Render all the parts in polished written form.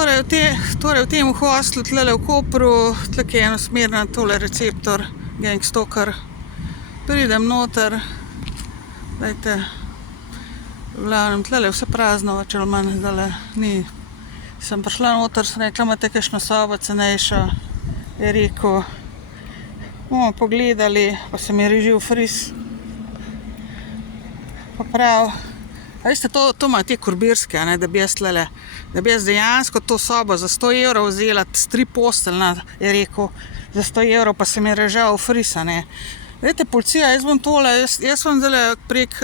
Torej v tem hostlu, tlele v Kopru, tlek je enosmerna tole receptor, Gangstalker. Pridem noter, dajte, v glavnem, tlele vse prazno, več ali manj, zdajle ni. Sem prišla noter, sem rekla, imate kakšno sobo cenejšo, je rekel, bomo pogledali, pa se mi je režil fris. Pa prav, a veste, to imajo te kurbirske, da bi jaz dejansko to sobo za 100 € vzela, s 3 posteljna, je rekel, za 100 € pa se mi je režal fris, ne. Veste, policija, jaz bom tole, jaz vam zdajle prek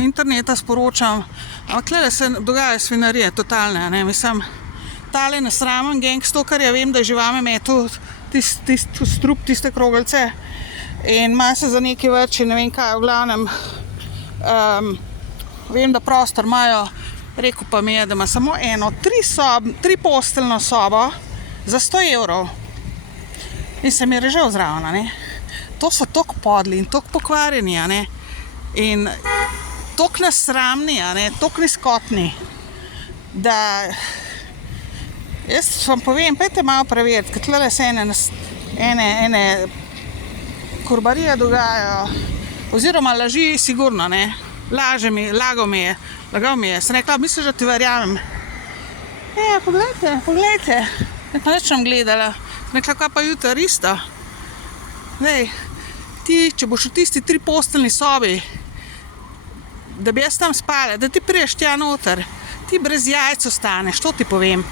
interneta sporočam, ampak tlele se dogajajo svinarije, totalne, ne, mislim, tale nesramen Gangstalkerja, vem, da je že vame metal tisti strup, tiste kroglice in ima se za nekaj več in ne vem kaj, v glavnem, vem, da prostor imajo, rekel pa mi je, da ima samo eno, 3 posteljno sobo za 100 € in se mi je režal zraven, ne. To so toliko podli in toliko pokvarjeni, ne, in toliko nesramni, ne, toliko nizkotni, da jaz vam povem, pojdite malo preveriti, ker tlele se ene kurbarije dogajajo, oziroma laži sigurno, ne, lagal mi je, sem rekla, misliš, da ti verjamem? Ja, poglejte, nekaj več sem gledala, sem rekla, kaj pa jutri isto? Zdaj, ti, če boš v tisti 3 posteljni sobi, da bi jaz tam spala, da ti priješ tja noter, ti brez jajc ostaneš, to ti povem.